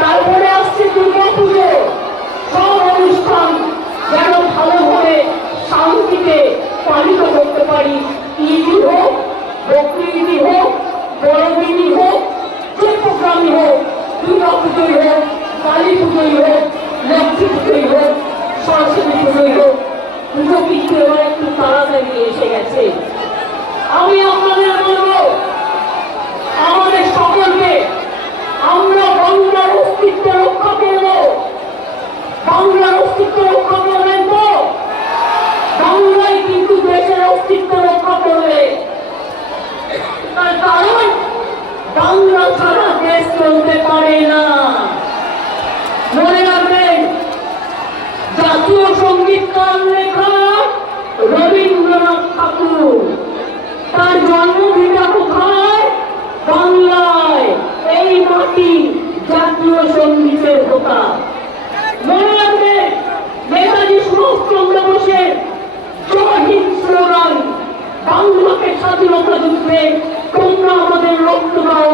তারপরে আসছে দুর্গাপুজো। সব অনুষ্ঠান যেন ভালোভাবে শান্তিতে পালিত করতে পারি। ঈদ হোক, বকরিদ হোক, বড়দিনই হোক, যে প্রোগ্রামই হোক, দুর্গাপুজোই হোক, কালী পুজোই হোক, লক্ষ্মী পুজোই হোক, সরস্বতী পুজোই হোক, পুজো কিন্তু এবার একটু তাড়াতাড়ি এসে গেছে। আমি আপনাদের বলবো, আমাদের সকলকে আমরা বাংলার অস্তিত্ব রক্ষা করব। বাংলার অস্তিত্ব রক্ষা করবেন তো? বাংলাই কিন্তু দেশের অস্তিত্ব রক্ষা করবে। তার কারণ বাংলা ছাড়া দেশ চলতে পারে না। মনে রাখবেন, জাতীয় সঙ্গীত কার লেখা? রবীন্দ্রনাথ ঠাকুর। তার জন্মভিটা কোথায়? বাংলায়। এই মাটি জাতীয় সঙ্গীতের হোতা। মনে রাখবেন, নেতাজি সুভাষচন্দ্র বোসের জয় হিন্দ স্লোগান, বাংলাকে স্বাধীনতা যুদ্ধে তোমরা আমাদের রক্ত দাও,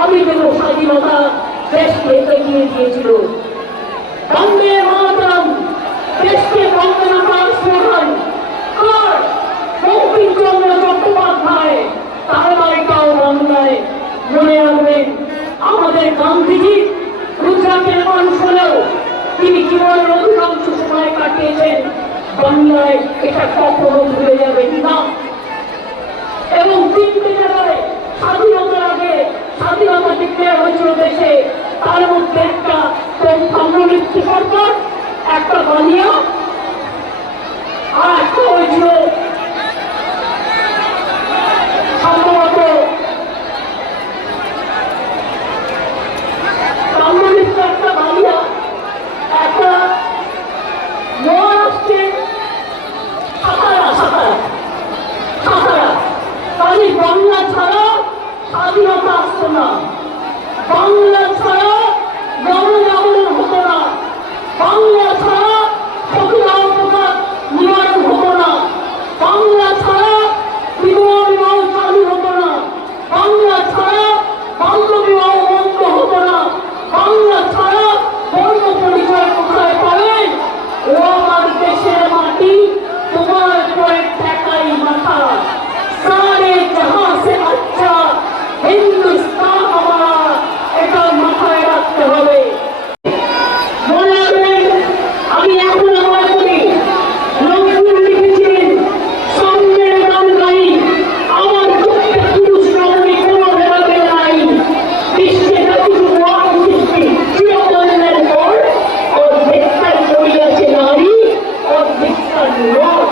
আমি দেব স্বাধীনতা, দেশকে এগিয়ে দিয়েছিল। বন্দে মাতরম, দেশকে বন্দনা করার স্লোগান কার? বঙ্কিমচন্দ্র চট্টোপাধ্যায়। তার বাড়িটাও বাংলায়। মনে রাখবেন, আমাদের গান্ধীজি গুজরাটের মানুষ হলেও তিনি জীবনের অধিকাংশ সময় কাটিয়েছেন বাংলায়। এটা কখনো ভুলে যাবেন না। এবং তিনটে জায়গায় স্বাধীনতার আগে স্বাধীনতা ডিক্লেয়ার হয়েছিল দেশে। তার মধ্যে একটা সাম্যলিপ্তি সরকার, একটা বালিয়া, আর একটা হয়েছিল সম্ভবত সাম্যলিপ্ত একটা বালিয়া, একটা মহারাষ্ট্রের সাতারা। তাহলে বাংলা ছাড়া স্বাধীনতা আসতো না, বাংলা ছাড়া গণজাগরণ হতো না, বাংলা ছাড়া সতীদাহ নিবারণ হতো না, বাংলা ছাড়া বিধবা বিবাহ চালু হতো না, বাংলা ছাড়া বাল্য বিবাহ বন্ধ হতো না, বাংলা ছাড়া বর্ণ পরিচয় কোথায় পাবেন? ও আমার দেশের মাটি, তোমার পরে ঠেকাই মাথা, সারে জাহাঁ সে আচ্ছা হিন্দুস্তান हमारा, এটা মাথায় রাখতে হবে। মনে রাখবেন, আমি এখন আমার করি নজরুল লিখেছিলেন, সামনের গান গাই, আমার চোখে পুরুষ রমণী কোনো ভেদাভেদ নাই, বিশ্বে জাতির মহান সৃষ্টি চিরকল্যাণ পর, অর্ধেকটাই করিয়াছে নারী, অর্ধেকটা নর।